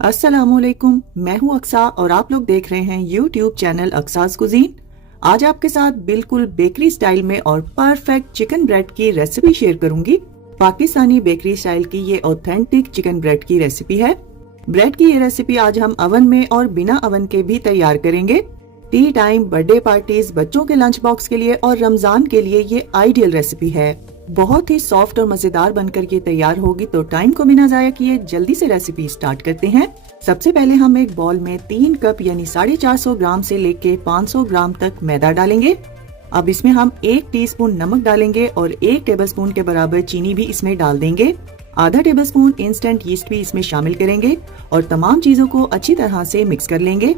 अस्सलामुअलैकुम, मैं हूं अक्सा और आप लोग देख रहे हैं यूट्यूब चैनल अक्सास कुजीन। आज आपके साथ बिल्कुल बेकरी स्टाइल में और परफेक्ट चिकन ब्रेड की रेसिपी शेयर करूंगी। पाकिस्तानी बेकरी स्टाइल की ये ऑथेंटिक चिकन ब्रेड की रेसिपी है। ब्रेड की ये रेसिपी आज हम अवन में और बिना अवन के भी तैयार करेंगे। टी टाइम, बर्थडे पार्टीज, बच्चों के लंच बॉक्स के लिए और रमजान के लिए ये आइडियल रेसिपी है। बहुत ही सॉफ्ट और मजेदार बनकर ये तैयार होगी, तो टाइम को बिना जाया किए जल्दी से रेसिपी स्टार्ट करते हैं। सबसे पहले हम एक बॉल में 3 कप यानी 450 ग्राम से लेके 500 ग्राम तक मैदा डालेंगे। अब इसमें हम 1 टीस्पून नमक डालेंगे और 1 टेबलस्पून के बराबर चीनी भी इसमें डाल देंगे। आधा टेबलस्पून इंस्टेंट यीस्ट भी इसमें शामिल करेंगे और तमाम चीजों को अच्छी तरह से मिक्स कर लेंगे।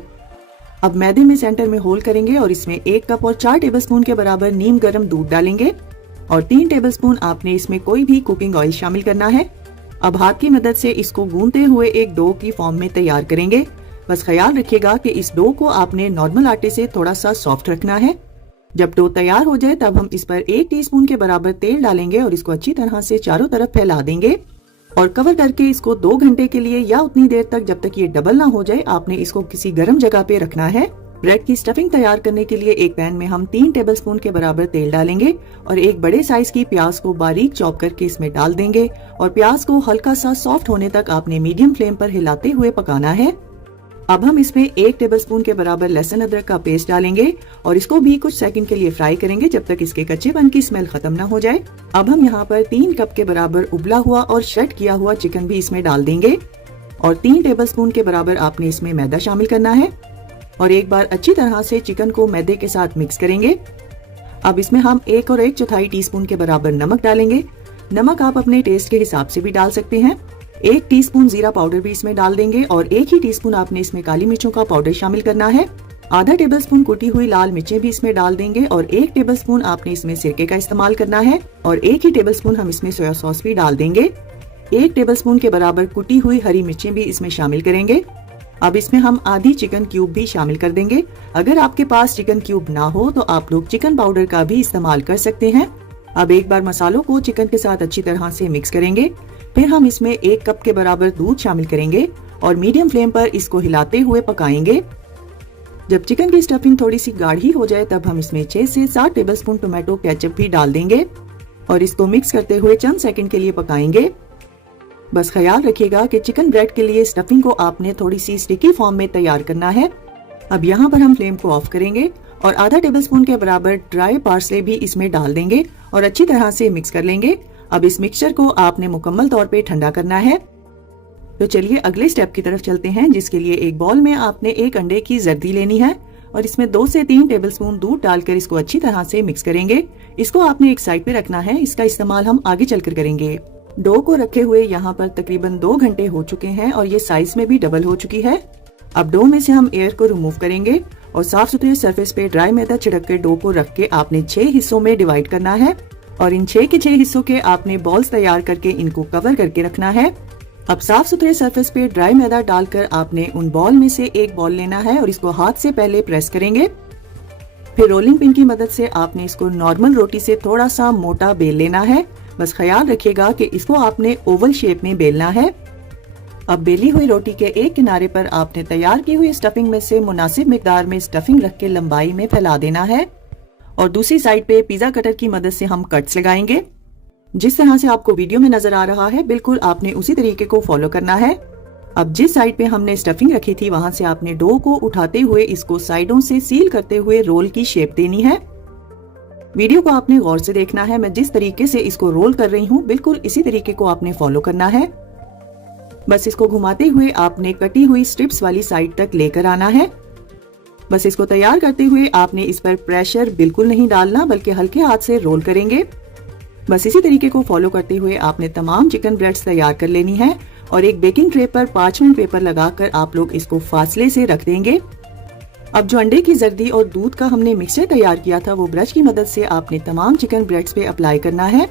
अब मैदे में सेंटर में होल करेंगे और इसमें 1 कप और 4 टेबलस्पून के बराबर नीम गर्म दूध डालेंगे और 3 टेबलस्पून आपने इसमें कोई भी कुकिंग ऑयल शामिल करना है। अब हाथ की मदद से इसको गूंथते हुए एक डो की फॉर्म में तैयार करेंगे। बस ख्याल रखिएगा कि इस डो को आपने नॉर्मल आटे से थोड़ा सा सॉफ्ट रखना है। जब डो तैयार हो जाए तब हम इस पर 1 टीस्पून के बराबर तेल डालेंगे और इसको अच्छी तरह से चारों तरफ फैला देंगे और कवर करके इसको 2 घंटे के लिए या उतनी देर तक जब तक ये डबल ना हो जाए आपने इसको किसी गर्म जगह पे रखना है। ब्रेड की स्टफिंग तैयार करने के लिए एक पैन में हम 3 टेबलस्पून के बराबर तेल डालेंगे और एक बड़े साइज की प्याज को बारीक चॉप करके इसमें डाल देंगे और प्याज को हल्का सा सॉफ्ट होने तक आपने मीडियम फ्लेम पर हिलाते हुए पकाना है। अब हम इसमें 1 टेबलस्पून के बराबर लहसुन अदरक का पेस्ट डालेंगे और इसको भी कुछ सेकंड के लिए फ्राई करेंगे जब तक इसके कच्चेपन की स्मेल खत्म ना हो जाए। अब हम यहाँ पर 3 कप के बराबर उबला हुआ और श्रेड किया हुआ चिकन भी इसमें डाल देंगे और 3 टेबलस्पून के बराबर आपने इसमें मैदा शामिल करना है और एक बार अच्छी तरह से चिकन को मैदे के साथ मिक्स करेंगे। अब इसमें हम 1 और 1/4 टीस्पून के बराबर नमक डालेंगे। नमक आप अपने टेस्ट के हिसाब से भी डाल सकते हैं। 1 टीस्पून जीरा पाउडर भी इसमें डाल देंगे और 1 ही टीस्पून आपने इसमें काली मिर्चों का पाउडर शामिल करना है। आधा टेबलस्पून कुटी हुई लाल मिर्चें भी इसमें डाल देंगे और 1 टेबलस्पून आपने इसमें सिरके का इस्तेमाल करना है और 1 ही टेबलस्पून हम इसमें सोया सॉस भी डाल देंगे। 1 टेबलस्पून के बराबर कुटी हुई हरी मिर्चें भी इसमें शामिल करेंगे। अब इसमें हम आधी चिकन क्यूब भी शामिल कर देंगे। अगर आपके पास चिकन क्यूब ना हो तो आप लोग चिकन पाउडर का भी इस्तेमाल कर सकते हैं। अब एक बार मसालों को चिकन के साथ अच्छी तरह से मिक्स करेंगे। फिर हम इसमें 1 कप के बराबर दूध शामिल करेंगे और मीडियम फ्लेम पर इसको हिलाते हुए पकाएंगे। जब चिकन की स्टफिंग थोड़ी सी गाढ़ी हो जाए तब हम इसमें 6 से 7 टेबलस्पून टोमेटो केचप भी डाल देंगे और इसको मिक्स करते हुए चंद सेकंड के लिए पकाएंगे। बस ख्याल रखिएगा कि चिकन ब्रेड के लिए स्टफिंग को आपने थोड़ी सी स्टिकी फॉर्म में तैयार करना है। अब यहाँ पर हम फ्लेम को ऑफ करेंगे और आधा टेबलस्पून के बराबर ड्राई पार्सले भी इसमें डाल देंगे और अच्छी तरह से मिक्स कर लेंगे। अब इस मिक्सचर को आपने मुकम्मल तौर पे ठंडा करना है। तो चलिए अगले स्टेप की तरफ चलते हैं, जिसके लिए एक बाउल में आपने 1 अंडे की जर्दी लेनी है और इसमें 2 से 3 टेबलस्पून दूध डालकर इसको अच्छी तरह से मिक्स करेंगे। इसको आपने एक साइड पे रखना है, इसका इस्तेमाल हम आगे चलकर करेंगे। डो को रखे हुए यहाँ पर तकरीबन 2 घंटे हो चुके हैं और ये साइज में भी डबल हो चुकी है। अब डो में से हम एयर को रिमूव करेंगे और साफ सुथरे सरफेस पे ड्राई मैदा छिड़क कर डो को रख के आपने 6 हिस्सों में डिवाइड करना है और इन 6 के 6 हिस्सों के आपने बॉल्स तैयार करके इनको कवर करके रखना है। अब साफ सुथरे सरफेस पे ड्राई मैदा डालकर आपने उन बॉल में से एक बॉल लेना है और इसको हाथ से पहले प्रेस करेंगे। फिर रोलिंग पिन की मदद से आपने इसको नॉर्मल रोटी से थोड़ा सा मोटा बेल लेना है। बस ख्याल रखिएगा कि इसको आपने ओवल शेप में बेलना है। अब बेली हुई रोटी के एक किनारे पर आपने तैयार की हुई स्टफिंग में से मुनासिब मिकदार में स्टफिंग रख के लंबाई में फैला देना है और दूसरी साइड पे पिज्जा कटर की मदद से हम कट्स लगाएंगे। जिस तरह से आपको वीडियो में नजर आ रहा है बिल्कुल आपने उसी तरीके को फॉलो करना है। अब जिस साइड पे हमने स्टफिंग रखी थी वहां से आपने डो को उठाते हुए इसको साइडों से सील करते हुए रोल की शेप देनी है। वीडियो को आपने गौर से देखना है। मैं जिस तरीके से इसको रोल कर रही हूँ बिल्कुल इसी तरीके को आपने फॉलो करना है। बस इसको घुमाते हुए आपने कटी हुई स्ट्रिप्स वाली साइड तक लेकर आना है। बस इसको तैयार करते हुए आपने इस पर प्रेशर बिल्कुल नहीं डालना बल्कि हल्के हाथ से रोल करेंगे। बस इसी तरीके को फॉलो करते हुए आपने तमाम चिकन ब्रेड्स तैयार कर लेनी है और एक बेकिंग ट्रे पर पार्चमेंट पेपर लगाकर आप लोग इसको फासले से रख देंगे। अब जो अंडे की जर्दी और दूध का हमने मिक्सचर तैयार किया था वो ब्रश की मदद से आपने तमाम चिकन ब्रेड्स पे अप्लाई करना है।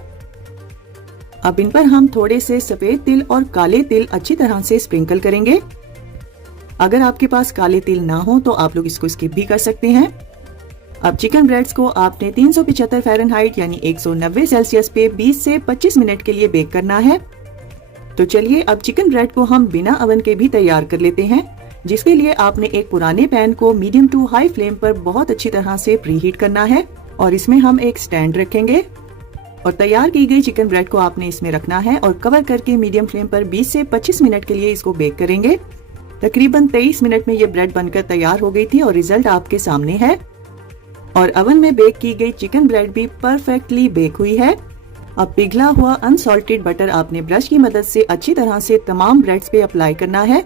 अब इन पर हम थोड़े से सफेद तिल और काले तिल अच्छी तरह से स्प्रिंकल करेंगे। अगर आपके पास काले तिल ना हो तो आप लोग इसको स्किप भी कर सकते हैं। अब चिकन ब्रेड्स को आपने 375 फ़ारेनहाइट यानी 190 सेल्सियस पे 20 से 25 मिनट के लिए बेक करना है। तो चलिए अब चिकन ब्रेड को हम बिना ओवन के भी तैयार कर लेते हैं, जिसके लिए आपने एक पुराने पैन को मीडियम टू हाई फ्लेम पर बहुत अच्छी तरह से प्रीहीट करना है और इसमें हम एक स्टैंड रखेंगे और तैयार की गई चिकन ब्रेड को आपने इसमें रखना है और कवर करके मीडियम फ्लेम पर 20 से 25 मिनट के लिए इसको बेक करेंगे। तकरीबन 23 मिनट में ये ब्रेड बनकर तैयार हो गई थी और रिजल्ट आपके सामने है। और ओवन में बेक की गई चिकन ब्रेड भी परफेक्टली बेक हुई है। अब पिघला हुआ अनसॉल्टेड बटर आपने ब्रश की मदद से अच्छी तरह से तमाम ब्रेड्स पे अप्लाई करना है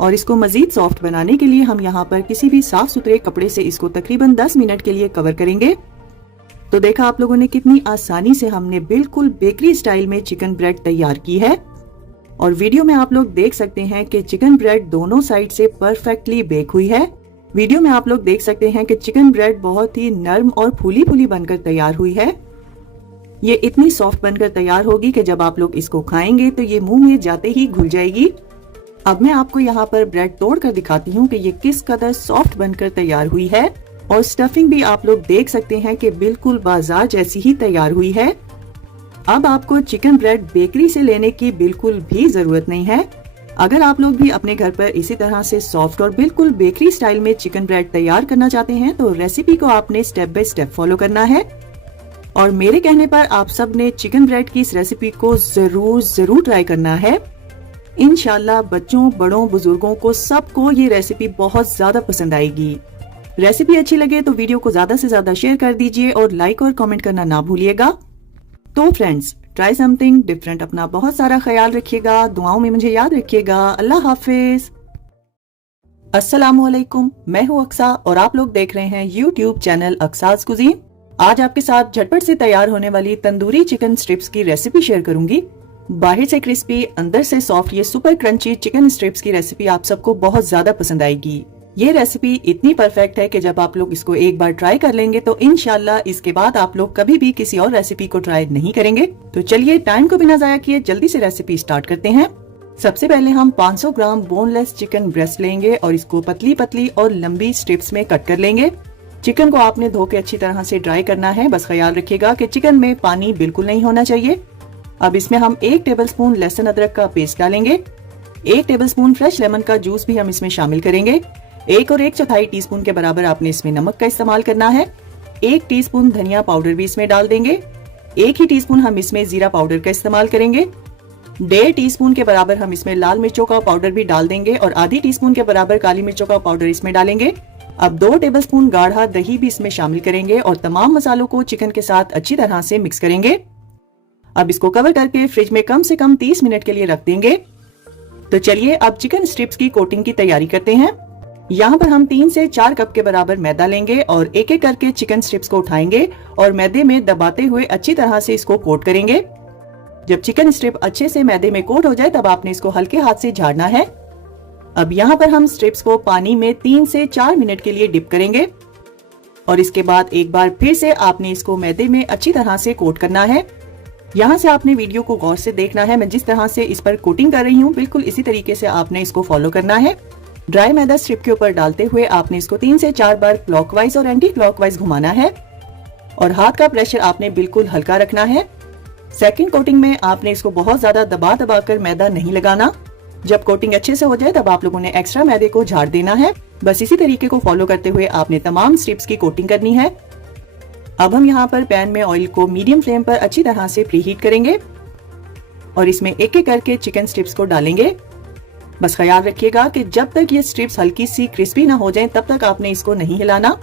और इसको मजीद सॉफ्ट बनाने के लिए हम यहाँ पर किसी भी साफ सुथरे कपड़े से इसको तकरीबन 10 मिनट के लिए कवर करेंगे। तो देखा आप लोगों ने कितनी आसानी से हमने बिल्कुल बेकरी स्टाइल में चिकन ब्रेड तैयार की है। और वीडियो में आप लोग देख सकते हैं कि चिकन ब्रेड दोनों साइड से परफेक्टली बेक हुई है। वीडियो में आप लोग देख सकते हैं कि चिकन ब्रेड बहुत ही नरम और फूली फूली बनकर तैयार हुई है। ये इतनी सॉफ्ट बनकर तैयार होगी कि जब आप लोग इसको खाएंगे तो ये मुंह में जाते ही घुल जाएगी। अब मैं आपको यहाँ पर ब्रेड तोड़ कर दिखाती हूँ कि ये किस कदर सॉफ्ट बनकर तैयार हुई है और स्टफिंग भी आप लोग देख सकते हैं कि बिल्कुल बाजार जैसी ही तैयार हुई है। अब आपको चिकन ब्रेड बेकरी से लेने की बिल्कुल भी जरूरत नहीं है। अगर आप लोग भी अपने घर पर इसी तरह से सॉफ्ट और बिल्कुल बेकरी स्टाइल में चिकन ब्रेड तैयार करना चाहते हैं तो रेसिपी को आपने स्टेप बाय स्टेप फॉलो करना है और मेरे कहने पर आप सब ने चिकन ब्रेड की इस रेसिपी को जरूर ट्राई करना है। इंशाल्लाह बच्चों, बड़ों, बुजुर्गों को सबको ये रेसिपी बहुत ज्यादा पसंद आएगी। रेसिपी अच्छी लगे तो वीडियो को ज्यादा से ज्यादा शेयर कर दीजिए और लाइक और कमेंट करना ना भूलिएगा। तो फ्रेंड्स, ट्राई समथिंग डिफरेंट। अपना बहुत सारा ख्याल रखिएगा, दुआओं में मुझे याद रखिएगा। अल्लाह हाफिज। अस्सलामुअलैकुम, मैं हूँ अक्सा और आप लोग देख रहे हैं यूट्यूब चैनल अक्साज कुजीन। आज आपके साथ झटपट से तैयार होने वाली तंदूरी चिकन स्ट्रिप्स की रेसिपी शेयर करूंगी। बाहर से क्रिस्पी, अंदर से सॉफ्ट ये सुपर क्रंची चिकन स्ट्रिप्स की रेसिपी आप सबको बहुत ज्यादा पसंद आएगी। ये रेसिपी इतनी परफेक्ट है कि जब आप लोग इसको एक बार ट्राई कर लेंगे तो इंशाल्लाह इसके बाद आप लोग कभी भी किसी और रेसिपी को ट्राई नहीं करेंगे। तो चलिए टाइम को बिना जाया किए जल्दी से रेसिपी स्टार्ट करते हैं। सबसे पहले हम 500 ग्राम बोनलेस चिकन ब्रेस्ट लेंगे और इसको पतली पतली और लंबी स्ट्रिप्स में कट कर लेंगे। चिकन को आपने धो के अच्छी तरह से ड्राई करना है। बस ख्याल रखिएगा कि चिकन में पानी बिल्कुल नहीं होना चाहिए। अब इसमें हम 1 टेबलस्पून लहसुन अदरक का पेस्ट डालेंगे। 1 टेबलस्पून फ्रेश लेमन का जूस भी हम इसमें शामिल करेंगे। 1 और 1/4 टीस्पून के बराबर आपने इसमें नमक का इस्तेमाल करना है। 1 टीस्पून धनिया पाउडर भी इसमें डाल देंगे। 1 ही टीस्पून हम इसमें जीरा पाउडर का इस्तेमाल करेंगे। 1.5 टीस्पून के बराबर हम इसमें लाल मिर्चों का पाउडर भी डाल देंगे और आधी टीस्पून के बराबर काली मिर्चों का पाउडर इसमें डालेंगे। अब 2 टेबलस्पून गाढ़ा दही भी इसमें शामिल करेंगे और तमाम मसालों को चिकन के साथ अच्छी तरह से मिक्स करेंगे। अब इसको कवर करके फ्रिज में कम से कम 30 मिनट के लिए रख देंगे। तो चलिए अब चिकन स्ट्रिप्स की कोटिंग की तैयारी करते हैं। यहाँ पर हम 3 से 4 कप के बराबर मैदा लेंगे और एक एक करके चिकन स्ट्रिप्स को उठाएंगे और मैदे में दबाते हुए अच्छी तरह से इसको कोट करेंगे। जब चिकन स्ट्रिप अच्छे से मैदे में कोट हो जाए तब आपने इसको हल्के हाथ से झाड़ना है। अब यहाँ पर हम स्ट्रिप्स को पानी में 3 से 4 मिनट के लिए डिप करेंगे और इसके बाद एक बार फिर से आपने इसको मैदे में अच्छी तरह से कोट करना है। यहाँ से आपने वीडियो को गौर से देखना है। मैं जिस तरह से इस पर कोटिंग कर रही हूँ बिल्कुल इसी तरीके से आपने इसको फॉलो करना है। ड्राई मैदा स्ट्रिप के ऊपर डालते हुए आपने इसको 3 से 4 बार क्लॉकवाइज और एंटी क्लॉकवाइज घुमाना है और हाथ का प्रेशर आपने बिल्कुल हल्का रखना है। सेकंड कोटिंग में आपने इसको बहुत ज्यादा दबा दबा कर मैदा नहीं लगाना। जब कोटिंग अच्छे से हो जाए तब आप लोगों ने एक्स्ट्रा मैदे को झाड़ देना है। बस इसी तरीके को फॉलो करते हुए आपने तमाम स्ट्रिप्स की कोटिंग करनी है। अब हम यहाँ पर पैन में ऑयल को मीडियम फ्लेम पर अच्छी तरह से प्रीहीट करेंगे और इसमें एक एक करके चिकन स्ट्रिप्स को डालेंगे। बस ख्याल रखिएगा कि जब तक ये स्ट्रिप्स हल्की सी क्रिस्पी ना हो जाएं तब तक आपने इसको नहीं हिलाना।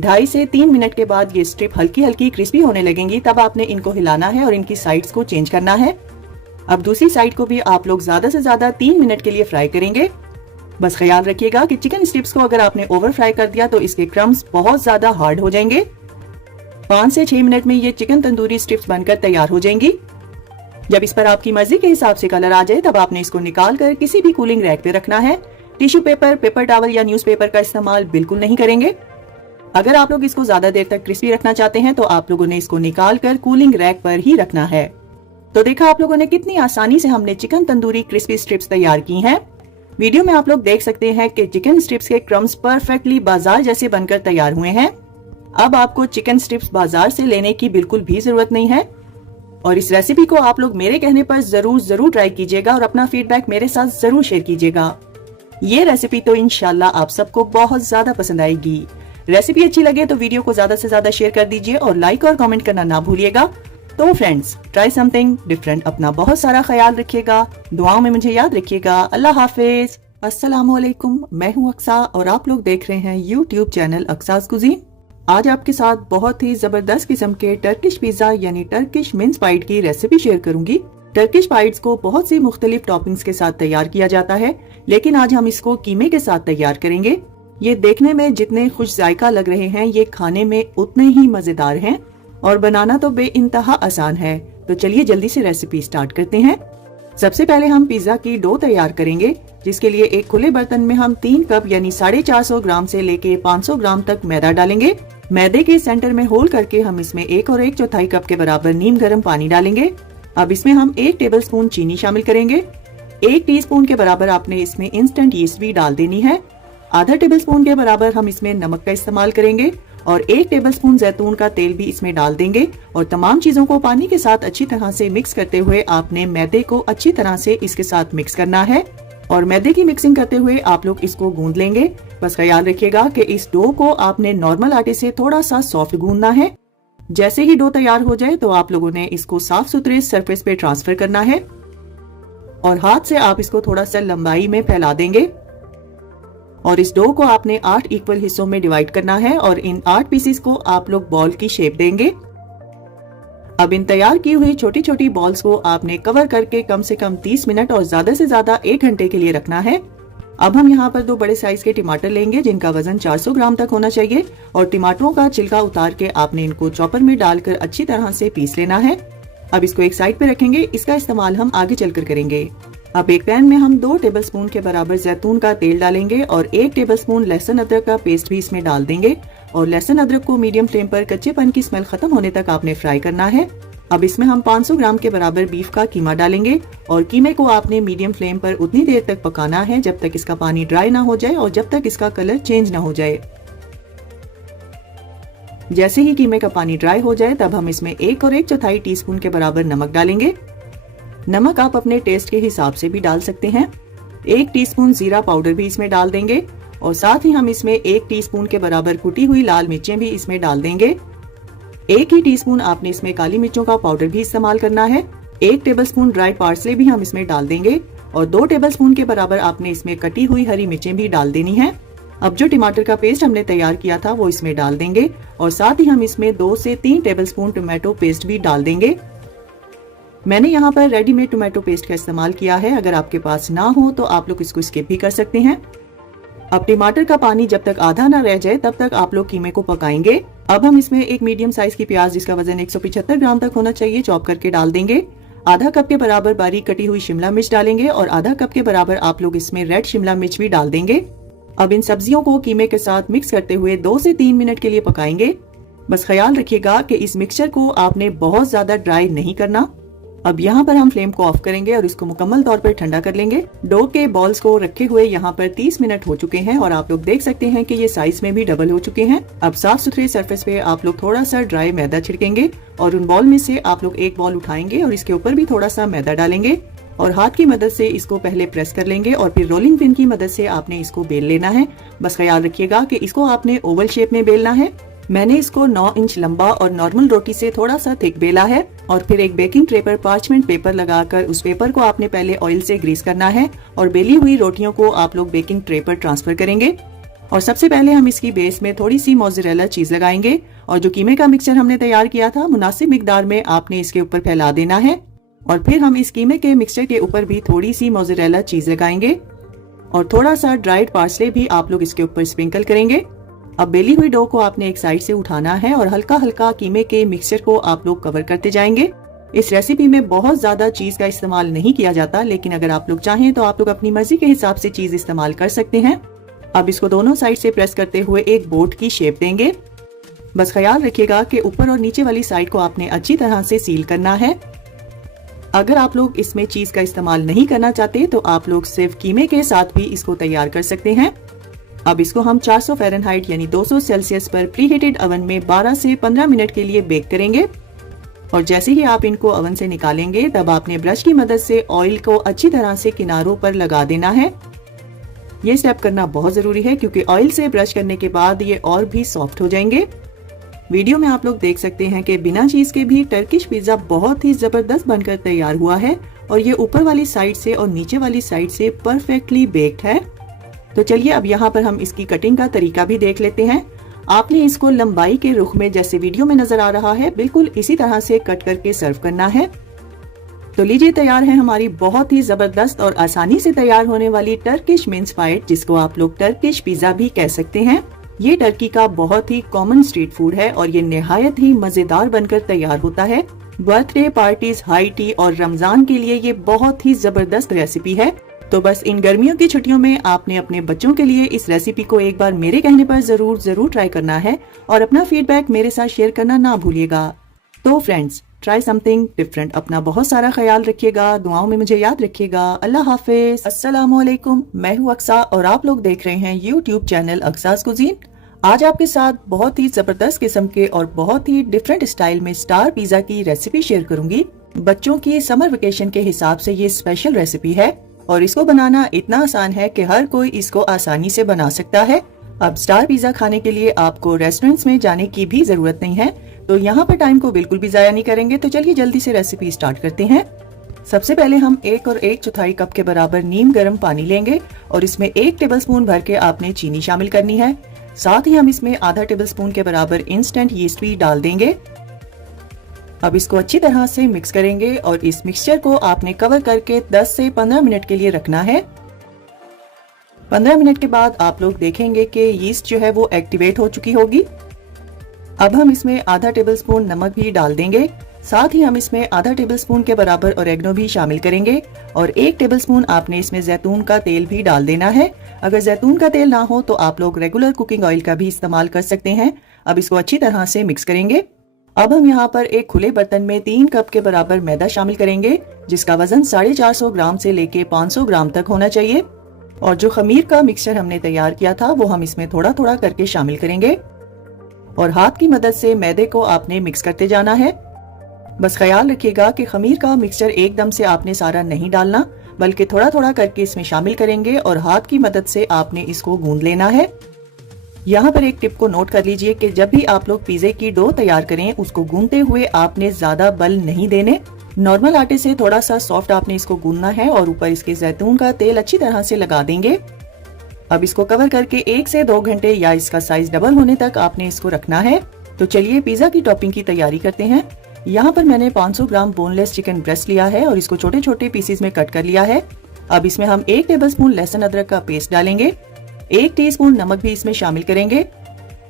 2.5 से 3 मिनट के बाद ये स्ट्रिप हल्की हल्की क्रिस्पी होने लगेंगी तब आपने इनको हिलाना है और इनकी साइड्स को चेंज करना है। अब दूसरी साइड को भी आप लोग ज्यादा से ज्यादा 3 मिनट के लिए फ्राई करेंगे। बस ख्याल रखिएगा कि चिकन स्ट्रिप्स को अगर आपने ओवर फ्राई कर दिया तो इसके क्रम्स बहुत ज्यादा हार्ड हो जाएंगे। 5 से 6 मिनट में ये चिकन तंदूरी स्ट्रिप्स बनकर तैयार हो जाएंगी। जब इस पर आपकी मर्जी के हिसाब से कलर आ जाए तब आपने इसको निकाल कर किसी भी कूलिंग रैक पे रखना है। टिश्यू पेपर, पेपर टॉवल या न्यूज़पेपर का इस्तेमाल बिल्कुल नहीं करेंगे। अगर आप लोग इसको ज्यादा देर तक क्रिस्पी रखना चाहते हैं तो आप लोगों ने इसको निकाल कर कूलिंग रैक पर ही रखना है। तो देखा आप लोगों ने कितनी आसानी से हमने चिकन तंदूरी क्रिस्पी स्ट्रिप्स तैयार की हैं। वीडियो में आप लोग देख सकते हैं कि चिकन स्ट्रिप्स के क्रम्स परफेक्टली बाजार जैसे बनकर तैयार हुए हैं। अब आपको चिकन स्ट्रिप्स बाजार से लेने की बिल्कुल भी जरूरत नहीं है और इस रेसिपी को आप लोग मेरे कहने पर जरूर ट्राई कीजिएगा और अपना फीडबैक मेरे साथ जरूर शेयर कीजिएगा। ये रेसिपी तो इंशाल्लाह आप सबको बहुत ज्यादा पसंद आएगी। रेसिपी अच्छी लगे तो वीडियो को ज्यादा से ज्यादा शेयर कर दीजिए और लाइक और कमेंट करना ना भूलिएगा। तो फ्रेंड्स, ट्राई समथिंग डिफरेंट। अपना बहुत सारा ख्याल रखिएगा, दुआओं में मुझे याद रखिएगा। अल्लाह हाफिज। अस्सलाम वालेकुम। मैं हूँ अक्सा और आप लोग देख रहे हैं यूट्यूब चैनल अक्सास कुजीन। आज आपके साथ बहुत ही जबरदस्त किस्म के टर्किश पिज्जा यानी टर्किश मिन्स पाइड की रेसिपी शेयर करूंगी। टर्किश पाइड्स को बहुत सी मुख्तलिफ टॉपिंग्स के साथ तैयार किया जाता है, लेकिन आज हम इसको कीमे के साथ तैयार करेंगे। ये देखने में जितने खुश जायका लग रहे हैं, ये खाने में उतने ही मजेदार हैं और बनाना तो बेइंतहा आसान है। तो चलिए जल्दी से रेसिपी स्टार्ट करते हैं। सबसे पहले हम पिज्जा की डो तैयार करेंगे, जिसके लिए एक खुले बर्तन में हम 3 कप यानी 450 ग्राम से लेके 500 ग्राम तक मैदा डालेंगे। मैदे के सेंटर में होल करके हम इसमें 1 और 1/4 कप के बराबर नीम गर्म पानी डालेंगे। अब इसमें हम 1 टेबलस्पून चीनी शामिल करेंगे। 1 टीस्पून के बराबर आपने इसमें इंस्टेंट यीस्ट भी डाल देनी है। आधा टेबलस्पून के बराबर हम इसमें नमक का इस्तेमाल करेंगे और 1 टेबलस्पून जैतून का तेल भी इसमें डाल देंगे। और तमाम चीजों को पानी के साथ अच्छी तरह से मिक्स करते हुए आपने मैदे को अच्छी तरह से इसके साथ मिक्स करना है। और मैदे की मिक्सिंग करते हुए आप लोग इसको गूंद लेंगे। बस ख्याल रखिएगा कि इस डो को आपने नॉर्मल आटे से थोड़ा सा सॉफ्ट गूंदना है। जैसे ही डो तैयार हो जाए तो आप लोगों ने इसको साफ सुथरे सरफेस पे ट्रांसफर करना है और हाथ से आप इसको थोड़ा सा लंबाई में फैला देंगे। और इस डो को आपने 8 इक्वल हिस्सों में डिवाइड करना है और इन 8 पीसेस को आप लोग बॉल की शेप देंगे। अब इन तैयार की हुई छोटी छोटी बॉल्स को आपने कवर करके कम से कम 30 मिनट और ज्यादा से ज्यादा 1 घंटे के लिए रखना है। अब हम यहाँ पर 2 बड़े साइज के टमाटर लेंगे, जिनका वजन 400 ग्राम तक होना चाहिए। और टमाटरों का छिलका उतार के आपने इनको चॉपर में डालकर अच्छी तरह से पीस लेना है। अब इसको एक साइड पे रखेंगे, इसका इस्तेमाल हम आगे चलकर करेंगे। अब एक पैन में हम 2 टेबलस्पून के बराबर जैतून का तेल डालेंगे और 1 टेबलस्पून लहसुन अदरक का पेस्ट भी इसमें डाल देंगे। और लहसुन अदरक को मीडियम फ्लेम पर कच्चेपन की स्मेल खत्म होने तक आपने फ्राई करना है। अब इसमें हम 500 ग्राम के बराबर बीफ का कीमा डालेंगे और कीमे को आपने मीडियम फ्लेम पर उतनी देर तक पकाना है जब तक इसका पानी ड्राई ना हो जाए और जब तक इसका कलर चेंज ना हो जाए। जैसे ही कीमे का पानी ड्राई हो जाए तब हम इसमें 1 और 1/4 टीस्पून के बराबर नमक डालेंगे। नमक आप अपने टेस्ट के हिसाब से भी डाल सकते हैं। 1 टीस्पून जीरा पाउडर भी इसमें डाल देंगे और साथ ही हम इसमें 1 टीस्पून के बराबर कुटी हुई लाल मिर्चें भी इसमें डाल देंगे। 1 ही टीस्पून आपने इसमें काली मिर्चों का पाउडर भी इस्तेमाल करना है। 1 टेबलस्पून ड्राई पार्सले भी हम इसमें डाल देंगे और 2 टेबलस्पून के बराबर आपने इसमें कटी हुई हरी मिर्चें भी डाल देनी है। अब जो टमाटर का पेस्ट हमने तैयार किया था वो इसमें डाल देंगे और साथ ही हम इसमें 2 से 3 टेबलस्पून टोमेटो पेस्ट भी डाल देंगे। मैंने यहाँ पर रेडीमेड टोमेटो पेस्ट का इस्तेमाल किया है, अगर आपके पास ना हो तो आप लोग इसको स्किप भी कर सकते हैं। अब टमाटर का पानी जब तक आधा ना रह जाए तब तक आप लोग कीमे को पकाएंगे। अब हम इसमें एक मीडियम साइज की प्याज, जिसका वजन 175 ग्राम तक होना चाहिए, चॉप करके डाल देंगे। आधा कप के बराबर बारीक कटी हुई शिमला मिर्च डालेंगे और आधा कप के बराबर आप लोग इसमें रेड शिमला मिर्च भी डाल देंगे। अब इन सब्जियों को कीमे के साथ मिक्स करते हुए 2 से 3 मिनट के लिए पकाएंगे। बस ख्याल रखिएगा कि इस मिक्सचर को आपने बहुत ज्यादा ड्राई नहीं करना। अब यहाँ पर हम फ्लेम को ऑफ करेंगे और इसको मुकम्मल तौर पर ठंडा कर लेंगे। डो के बॉल्स को रखे हुए यहाँ पर 30 मिनट हो चुके हैं और आप लोग देख सकते हैं कि ये साइज में भी डबल हो चुके हैं। अब साफ सुथरे सरफेस पे आप लोग थोड़ा सा ड्राई मैदा छिड़केंगे और उन बॉल में से आप लोग एक बॉल उठाएंगे और इसके ऊपर भी थोड़ा सा मैदा डालेंगे और हाथ की मदद से इसको पहले प्रेस कर लेंगे और फिर रोलिंग पिन की मदद से आपने इसको बेल लेना है। बस ख्याल रखिएगा कि इसको आपने ओवल शेप में बेलना है। मैंने इसको 9 इंच लंबा और नॉर्मल रोटी से थोड़ा सा थिक बेला है और फिर एक बेकिंग ट्रे पर पार्चमेंट पेपर लगाकर उस पेपर को आपने पहले ऑयल से ग्रीस करना है और बेली हुई रोटियों को आप लोग बेकिंग ट्रे पर ट्रांसफर करेंगे। और सबसे पहले हम इसकी बेस में थोड़ी सी मोज़रेला चीज लगाएंगे और जो कीमे का मिक्सचर हमने तैयार किया था मुनासिब मिकदार में आपने इसके ऊपर फैला देना है। और फिर हम इस कीमे के मिक्सचर के ऊपर भी थोड़ी सी मोज़रेला चीज लगाएंगे और थोड़ा सा ड्राइड पार्सले भी आप लोग इसके ऊपर स्प्रिंकल करेंगे। अब बेली हुई डो को आपने एक साइड से उठाना है और हल्का हल्का कीमे के मिक्सचर को आप लोग कवर करते जाएंगे। इस रेसिपी में बहुत ज्यादा चीज का इस्तेमाल नहीं किया जाता, लेकिन अगर आप लोग चाहें तो आप लोग अपनी मर्जी के हिसाब से चीज इस्तेमाल कर सकते हैं। अब इसको दोनों साइड से प्रेस करते हुए एक बोट की शेप देंगे। बस ख्याल रखिएगा कि ऊपर और नीचे वाली साइड को आपने अच्छी तरह से सील करना है। अगर आप लोग इसमें चीज का इस्तेमाल नहीं करना चाहते तो आप लोग सिर्फ कीमे के साथ भी इसको तैयार कर सकते हैं। अब इसको हम 400 फ़ारेनहाइट यानी 200 सेल्सियस पर प्री हीटेड ओवन में 12 से 15 मिनट के लिए बेक करेंगे। और जैसे ही आप इनको ओवन से निकालेंगे तब आपने ब्रश की मदद से ऑयल को अच्छी तरह से किनारों पर लगा देना है। ये स्टेप करना बहुत जरूरी है क्योंकि ऑयल से ब्रश करने के बाद ये और भी सॉफ्ट हो जाएंगे। वीडियो में आप लोग देख सकते हैं कि बिना चीज के भी टर्किश पिज्जा बहुत ही जबरदस्त बनकर तैयार हुआ है और ये ऊपर वाली साइड से और नीचे वाली साइड से परफेक्टली बेक्ड है। तो चलिए अब यहाँ पर हम इसकी कटिंग का तरीका भी देख लेते हैं। आपने इसको लंबाई के रुख में जैसे वीडियो में नजर आ रहा है बिल्कुल इसी तरह से कट करके सर्व करना है। तो लीजिए तैयार है हमारी बहुत ही जबरदस्त और आसानी से तैयार होने वाली टर्किश मिन्स पाइट, जिसको आप लोग टर्किश पिज्जा भी कह सकते हैं। ये टर्की का बहुत ही कॉमन स्ट्रीट फूड है और ये निहायत ही मजेदार बनकर तैयार होता है। बर्थडे पार्टीज, हाई टी और रमजान के लिए ये बहुत ही जबरदस्त रेसिपी है। तो बस इन गर्मियों की छुट्टियों में आपने अपने बच्चों के लिए इस रेसिपी को एक बार मेरे कहने पर जरूर ट्राई करना है और अपना फीडबैक मेरे साथ शेयर करना ना भूलिएगा। तो फ्रेंड्स, ट्राई समथिंग डिफरेंट। अपना बहुत सारा ख्याल रखिएगा, दुआओं में मुझे याद रखिएगा। अल्लाह हाफिज। अस्सलामुअलैकुम। मैं हूँ अक्सा और आप लोग देख रहे हैं यूट्यूब चैनल अक्सास कुजीन। आज आपके साथ बहुत ही जबरदस्त किस्म के और बहुत ही डिफरेंट स्टाइल में स्टार पिज्जा की रेसिपी शेयर करूंगी। बच्चों की समर वेकेशन के हिसाब से ये स्पेशल रेसिपी है और इसको बनाना इतना आसान है कि हर कोई इसको आसानी से बना सकता है। अब स्टार पिज्जा खाने के लिए आपको रेस्टोरेंट्स में जाने की भी जरूरत नहीं है, तो यहाँ पर टाइम को बिल्कुल भी जाया नहीं करेंगे। तो चलिए जल्दी से रेसिपी स्टार्ट करते हैं। सबसे पहले हम 1 और 1/4 कप के बराबर नीम गर्म पानी लेंगे और इसमें 1 टेबलस्पून भर के आपने चीनी शामिल करनी है। साथ ही हम इसमें आधा टेबलस्पून के बराबर इंस्टेंट यीस्ट भी डाल देंगे। अब इसको अच्छी तरह से मिक्स करेंगे और इस मिक्सचर को आपने कवर करके 10 से 15 मिनट के लिए रखना है। 15 मिनट के बाद आप लोग देखेंगे कि यीस्ट जो है वो एक्टिवेट हो चुकी होगी। अब हम इसमें आधा टेबलस्पून नमक भी डाल देंगे। साथ ही हम इसमें आधा टेबलस्पून के बराबर ऑरेगनो भी शामिल करेंगे और 1 टेबलस्पून आपने इसमें जैतून का तेल भी डाल देना है। अगर जैतून का तेल ना हो तो आप लोग रेगुलर कुकिंग ऑयल का भी इस्तेमाल कर सकते हैं। अब इसको अच्छी तरह से मिक्स करेंगे। अब हम यहाँ पर एक खुले बर्तन में 3 कप के बराबर मैदा शामिल करेंगे, जिसका वजन 450 ग्राम से लेके 500 ग्राम तक होना चाहिए। और जो खमीर का मिक्सचर हमने तैयार किया था वो हम इसमें थोड़ा थोड़ा करके शामिल करेंगे और हाथ की मदद से मैदे को आपने मिक्स करते जाना है। बस ख्याल रखिएगा कि खमीर का मिक्सचर एकदम से आपने सारा नहीं डालना, बल्कि थोड़ा थोड़ा करके इसमें शामिल करेंगे और हाथ की मदद से आपने इसको गूंद लेना है। यहाँ पर एक टिप को नोट कर लीजिए कि जब भी आप लोग पिज्जे की डो तैयार करें उसको गूंदते हुए आपने ज्यादा बल नहीं देने। नॉर्मल आटे से थोड़ा सा सॉफ्ट आपने इसको गूंदना है और ऊपर इसके जैतून का तेल अच्छी तरह से लगा देंगे। अब इसको कवर करके 1 से 2 घंटे या इसका साइज डबल होने तक आपने इसको रखना है। तो चलिए पिज्जा की टॉपिंग की तैयारी करते हैं। यहाँ पर मैंने 500 ग्राम बोनलेस चिकन ब्रेस्ट लिया है और इसको छोटे छोटे पीसेस में कट कर लिया है। अब इसमें हम 1 टेबलस्पून लहसुन अदरक का पेस्ट डालेंगे। 1 टीस्पून नमक भी इसमें शामिल करेंगे।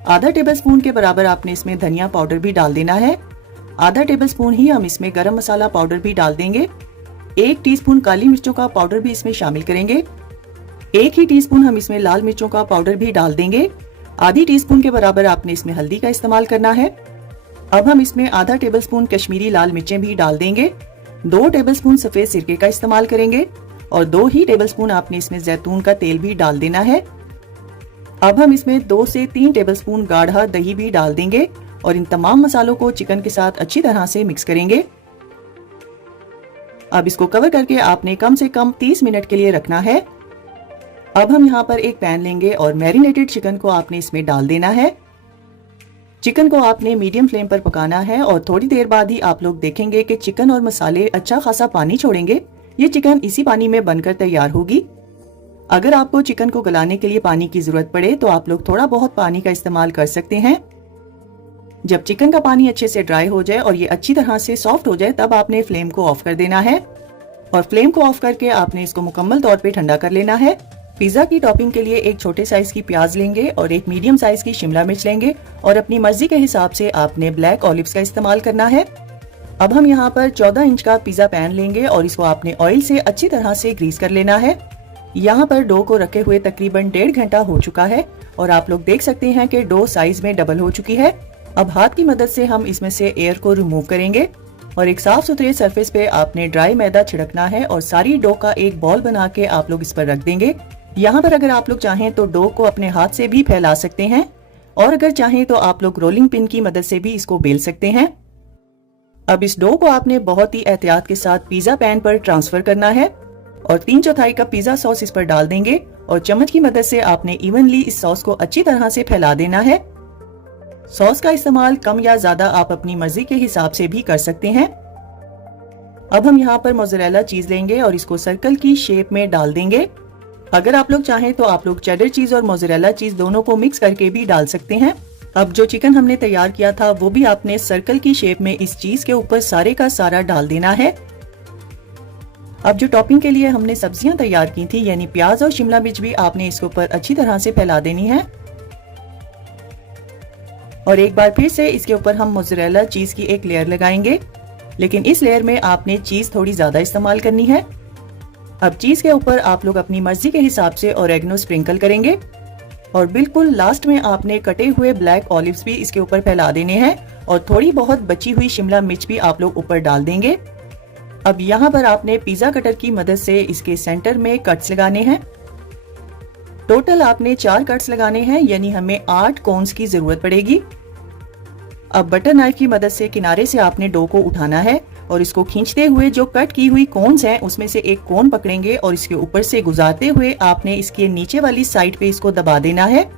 आधा टेबलस्पून के बराबर आपने इसमें धनिया पाउडर भी डाल देना है। आधा टेबलस्पून ही हम इसमें गरम मसाला पाउडर भी डाल देंगे। 1 टीस्पून काली मिर्चों का पाउडर भी इसमें शामिल करेंगे। 1 ही टीस्पून हम इसमें लाल मिर्चों का पाउडर भी डाल देंगे। आधी टीस्पून के बराबर आपने इसमें हल्दी का इस्तेमाल करना है। अब हम इसमें आधा टेबलस्पून कश्मीरी लाल मिर्चें भी डाल देंगे। 2 टेबलस्पून सफेद सिरके का इस्तेमाल करेंगे और 2 ही टेबलस्पून आपने इसमें जैतून का तेल भी डाल देना है। अब हम इसमें 2 से 3 टेबलस्पून गाढ़ा दही भी डाल देंगे और इन तमाम मसालों को चिकन के साथ अच्छी तरह से मिक्स करेंगे। अब इसको कवर करके आपने कम से कम 30 मिनट के लिए रखना है। अब हम यहाँ पर एक पैन लेंगे और मैरिनेटेड चिकन को आपने इसमें डाल देना है। चिकन को आपने मीडियम फ्लेम पर पकाना है और थोड़ी देर बाद ही आप लोग देखेंगे कि चिकन और मसाले अच्छा खासा पानी छोड़ेंगे। ये चिकन इसी पानी में बनकर तैयार होगी। अगर आपको चिकन को गलाने के लिए पानी की जरूरत पड़े तो आप लोग थोड़ा बहुत पानी का इस्तेमाल कर सकते हैं। जब चिकन का पानी अच्छे से ड्राई हो जाए और ये अच्छी तरह से सॉफ्ट हो जाए तब आपने फ्लेम को ऑफ कर देना है और फ्लेम को ऑफ करके आपने इसको मुकम्मल तौर पे ठंडा कर लेना है। पिज्जा की टॉपिंग के लिए एक छोटे साइज की प्याज लेंगे और एक मीडियम साइज की शिमला मिर्च लेंगे और अपनी मर्जी के हिसाब से आपने ब्लैक ऑलिव्स का इस्तेमाल करना है। अब हम यहाँ पर 14 इंच का पिज्जा पैन लेंगे और इसको आपने ऑयल से अच्छी तरह से ग्रीस कर लेना है। यहाँ पर डो को रखे हुए तकरीबन 1.5 घंटा हो चुका है और आप लोग देख सकते हैं कि डो साइज में डबल हो चुकी है। अब हाथ की मदद से हम इसमें से एयर को रिमूव करेंगे और एक साफ सुथरे सरफेस पे आपने ड्राई मैदा छिड़कना है और सारी डो का एक बॉल बना के आप लोग इस पर रख देंगे। यहाँ पर अगर आप लोग चाहें तो डो को अपने हाथ से भी फैला सकते हैं और अगर चाहें तो आप लोग रोलिंग पिन की मदद से भी इसको बेल सकते हैं। अब इस डो को आपने बहुत ही एहतियात के साथ पिज्जा पैन पर ट्रांसफर करना है और 3/4 कप पिज्जा सॉस इस पर डाल देंगे और चम्मच की मदद से आपने इवनली इस सॉस को अच्छी तरह से फैला देना है। सॉस का इस्तेमाल कम या ज्यादा आप अपनी मर्जी के हिसाब से भी कर सकते हैं। अब हम यहाँ पर मोज़रेला चीज लेंगे और इसको सर्कल की शेप में डाल देंगे। अगर आप लोग चाहें तो आप लोग चेडर चीज और मोज़रेला चीज दोनों को मिक्स करके भी डाल सकते हैं। अब जो चिकन हमने तैयार किया था वो भी आपने सर्कल की शेप में इस चीज के ऊपर सारे का सारा डाल देना है। अब जो टॉपिंग के लिए हमने सब्जियां तैयार की थी यानी प्याज और शिमला मिर्च भी आपने इसके ऊपर अच्छी तरह से फैला देनी है। और एक बार फिर से इसके ऊपर हम मोज़रेला चीज की एक लेयर लगाएंगे, लेकिन इस लेयर में आपने चीज थोड़ी ज्यादा इस्तेमाल करनी है। अब चीज के ऊपर आप लोग अपनी मर्जी के हिसाब से ऑरेगनो स्प्रिंकल करेंगे और बिल्कुल लास्ट में आपने कटे हुए ब्लैक ऑलिव्स भी इसके ऊपर फैला देने हैं और थोड़ी बहुत बची हुई शिमला मिर्च भी आप लोग ऊपर डाल देंगे। अब यहाँ पर आपने पिज्जा कटर की मदद से इसके सेंटर में कट्स लगाने हैं। टोटल आपने 4 कट्स लगाने हैं, यानी हमें 8 कोन्स की जरूरत पड़ेगी। अब बटर नाइफ की मदद से किनारे से आपने डो को उठाना है और इसको खींचते हुए जो कट की हुई कोन्स हैं उसमें से एक कोन पकड़ेंगे और इसके ऊपर से गुजारते हुए आपने इसके नीचे वाली साइड पे इसको दबा देना है,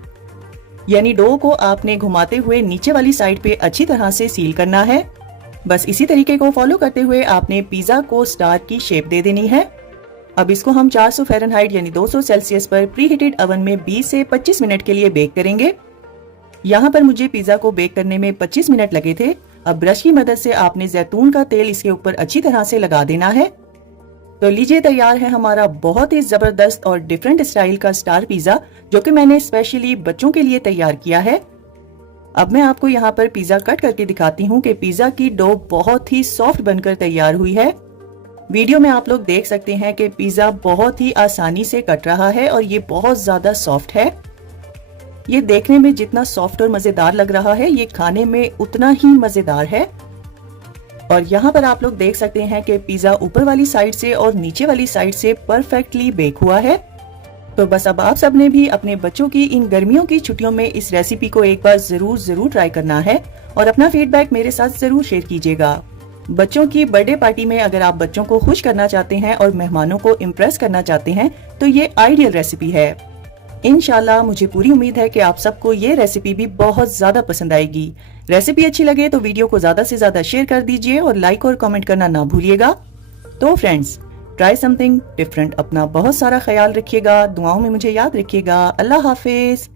यानी डो को आपने घुमाते हुए नीचे वाली साइड पे अच्छी तरह से सील करना है। बस इसी तरीके को फॉलो करते हुए आपने पिज्जा को स्टार की शेप दे देनी है। अब इसको हम 400 फ़ारेनहाइट यानी 200 सेल्सियस पर प्री हीटेड ओवन में 20 से 25 मिनट के लिए बेक करेंगे। यहाँ पर मुझे पिज्जा को बेक करने में 25 मिनट लगे थे। अब ब्रश की मदद से आपने जैतून का तेल इसके ऊपर अच्छी तरह से लगा देना है। तो लीजिए तैयार है हमारा बहुत ही जबरदस्त और डिफरेंट स्टाइल का स्टार पिज्जा, जो कि मैंने स्पेशली बच्चों के लिए तैयार किया है। अब मैं आपको यहाँ पर पिज्जा कट करके दिखाती हूँ कि पिज्जा की डो बहुत ही सॉफ्ट बनकर तैयार हुई है। वीडियो में आप लोग देख सकते हैं कि पिज्जा बहुत ही आसानी से कट रहा है और ये बहुत ज्यादा सॉफ्ट है। ये देखने में जितना सॉफ्ट और मजेदार लग रहा है, ये खाने में उतना ही मजेदार है। और यहाँ पर आप लोग देख सकते हैं कि पिज्जा ऊपर वाली साइड से और नीचे वाली साइड से परफेक्टली बेक हुआ है। तो बस अब आप सबने भी अपने बच्चों की इन गर्मियों की छुट्टियों में इस रेसिपी को एक बार जरूर ट्राई करना है और अपना फीडबैक मेरे साथ जरूर शेयर कीजिएगा। बच्चों की बर्थडे पार्टी में अगर आप बच्चों को खुश करना चाहते हैं और मेहमानों को इम्प्रेस करना चाहते हैं तो ये आइडियल रेसिपी है। इंशाल्लाह मुझे पूरी उम्मीद है कि आप सबको ये रेसिपी भी बहुत ज्यादा पसंद आएगी। रेसिपी अच्छी लगे तो वीडियो को ज्यादा से ज्यादा शेयर कर दीजिए और लाइक और कमेंट करना ना भूलिएगा। तो फ्रेंड्स, ट्राई समथिंग डिफरेंट। अपना बहुत सारा ख्याल रखिएगा, दुआओं में मुझे याद रखिएगा। अल्लाह हाफिज।